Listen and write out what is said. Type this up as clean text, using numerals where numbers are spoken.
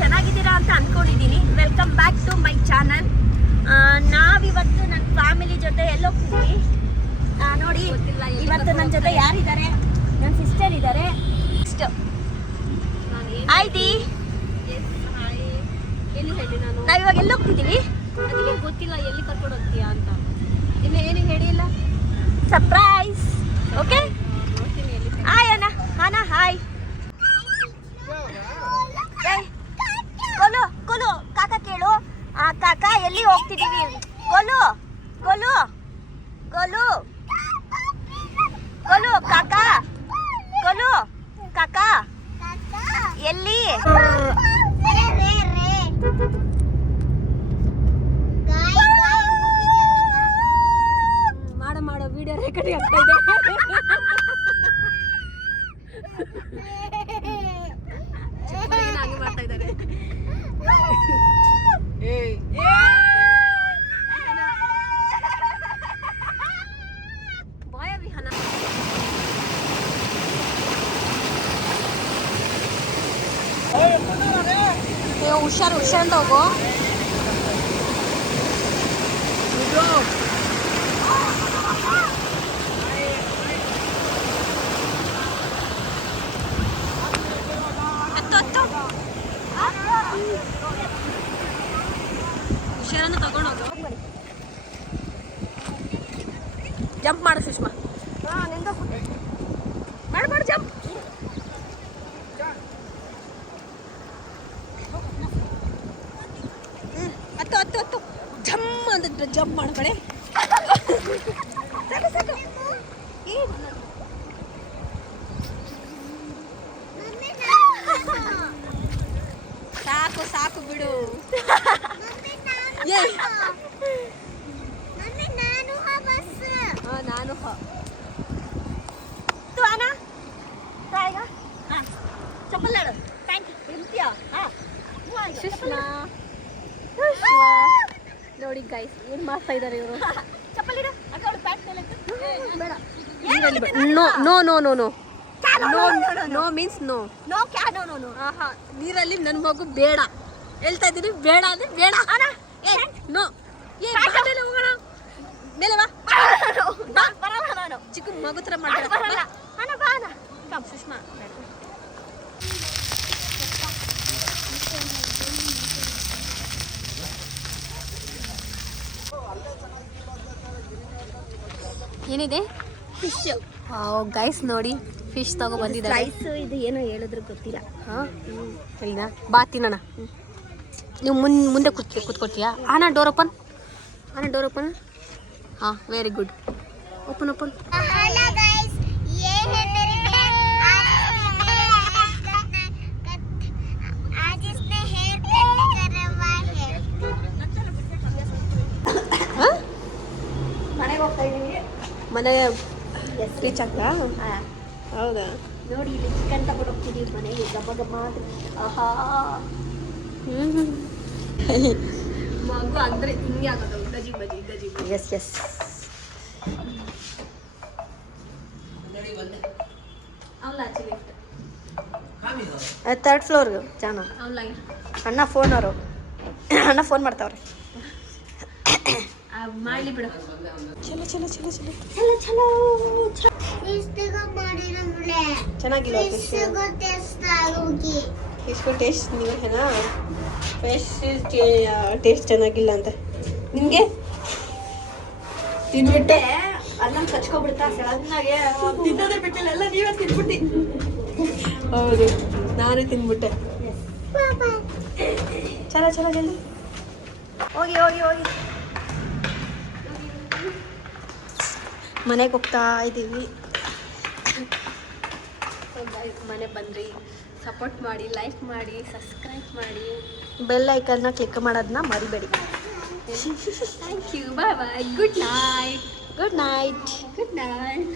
ಚೆನ್ನಾಗಿದ್ದೀರಾ ಅಂತ ಅಂದ್ಕೊಂಡಿದ್ದೀನಿ. Welcome back to my channel. ನಾವಿವತ್ತು ನನ್ನ ಫ್ಯಾಮಿಲಿ ಜೊತೆ ಎಲ್ಲೋಗ್ತಿದ್ವಿ ನೋಡಿ. ಇವತ್ತು ನನ್ನ ಜೊತೆ ಯಾರಿದ್ದಾರೆ? ನನ್ನ ಸಿಸ್ಟರ್ ಇದ್ದಾರೆ. ಆಯ್ತಿ ನಾವಿವಾಗ ಎಲ್ಲೋಗ್ತಿದ್ದೀವಿ ಅದಕ್ಕೆ ಗೊತ್ತಿಲ್ಲ ಎಲ್ಲಿ ಕರ್ಕೊಂಡು ಹೋಗ್ತೀಯಾ ಅಂತ. ಇನ್ನು ಏನು ಹೇಳಿಲ್ಲ. ಸರ್ಪ್ರೈಸ್. ಓಕೆ ಹಾಯ್ ಅಣ್ಣ. ಅಣ್ಣ ಹಾಯ್. ಕೊಲು ಕೊಲು ಕಾಕ ಕೇಳು. ಕಾಕ ಎಲ್ಲಿ ಹೋಗ್ತಿದ್ದೀವಿ? ಕೊಲು ಕೊಲು ಕೊಲು ಕೊಲು ಕಾಕ ಕೊಲು ಕಾಕ ಎಲ್ಲಿ? ಮಾಡೋ ವಿಡಿಯೋ ರೆಕಾರ್ಡಿಂಗ್ ಆಗ್ತಾ ಇದೆ. ಹಂಗೆ ಮಾಡ್ತಾ ಇದ್ದಾರೆ. ಬಾಯ ವಿಹಾನ ಹುಷಾರು ಅಂತ ಹೋಗು. ಹುಷಾರನ್ನು ತಗೊಂಡೋಗು. ಜಂಪ್ ಮಾಡು ಸುಷ್ಮಾ. ಮಾಡು ಜಂಪ್. ಹತ್ತು ಜಮ್ ಅಂತ ಜಂಪ್ ಮಾಡು ಕಡೆ. ಸಾಕು ಬಿಡು. ನಾನು ಚಪ್ಪಲ್ ನೋಡಿ ಗೈಸ್ ಏನ್ ಮಾಡ್ತಾ ಇದ್ದಾರೆ ಇವರು. ಚಪ್ಪಲ್ ನೋ ಮೀನ್ಸ್ ನೋ. ನೀರಲ್ಲಿ ನನ್ನ ಮಗು ಬೇಡ ಹೇಳ್ತಾ ಇದ್ದೀನಿ. ಬೇಡ ಅಂದ್ರೆ ಬೇಡ. ನೋ ಹೋಗೋಣ ಮೇಲೆ ಬಾ. ಚಿಕ್ಕ ಮಗು ತರ ಮಾಡ್ತಾರ ಸುಷ್ಮಾ. ಏನಿದೆ? ಫಿಶ್. ಗೈಸ್ ನೋಡಿ ಫಿಶ್ ತಗೋ ಬಂದಿದ್ದಾರೆ. ಇದು ಏನೋ ಹೇಳಿದ್ರು ಗೊತ್ತಿಲ್ಲ. ಸರಿನಾ? ಬಾ ತಿನ್ನೋಣ. ನೀವು ಮುಂದೆ ಕೂತ್ಕೊಳ್ತೀಯಾ? Door open. ಹಾಂ ವೆರಿ ಗುಡ್. ಓಪನ್. ಮನೆಗೆ ಹೋಗ್ತಾ ಇದೀವಿ. ಮನೆಗೆ ರೀಚ್ ಆಗ್ತಾ? ಹೌದಾ? ನೋಡಿ ಇಲ್ಲಿ ಚಿಕನ್ ತಗೊಂಡು ಹೋಗ್ತಿದ್ದೀವಿ ಮನೆಗೆ. ಗಮ್ಮ ಆಹಾ. ಮಗು ಅಂದ್ರೆ ಹಿಂಗೆ ಆಗೋದು. ಗಜಿ ಬಜಿ. ಎಸ್ ಥರ್ಡ್ ಫ್ಲೋರ್ಗೆ ಜಾನ. ಅಣ್ಣ ಫೋನ್ ಮಾಡ್ತಾವ್ರೆ. ಮಾಡಲಿ ಬಿಡು. ಚಲೋ ಚೆನ್ನಾಗಿಲ್ಲ ಫಿಶ್ಗೂ ಟೇಸ್ಟ್. ನೀವು ಏನಾ ಫಿಶ್ ಟೇಸ್ಟ್ ಚೆನ್ನಾಗಿಲ್ಲ ಅಂತ ನಿಮಗೆ ತಿನ್ಬಿಟ್ಟೆ. ಅನ್ನ ಕಚ್ಕೊಬಿಡ್ತಾ ಸಡನ್ನಾಗೆ. ತಿನ್ನೋದೇ ಬಿಟ್ಟಿಲ್ಲ, ಎಲ್ಲ ನೀವೇ ತಿನ್ಬಿಟ್ಟು. ಹೌದು ನಾನೇ ತಿನ್ಬಿಟ್ಟೆ. ಚಲೋ ಜಲ್ದಿ ಹೋಗಿ. ಮನೆಗೆ ಹೋಗ್ತಾ ಇದ್ದೀವಿ. ಮನೆ ಬಂದ್ರಿ ಸಪೋರ್ಟ್ ಮಾಡಿ, ಲೈಕ್ ಮಾಡಿ, ಸಬ್ಸ್ಕ್ರೈಬ್ ಮಾಡಿ, ಬೆಲ್ ಐಕನ್ನ ಕ್ಲಿಕ್ ಮಾಡೋದನ್ನ ಮರಿಬೇಡಿ. Thank you. Bye. Good night. Good night.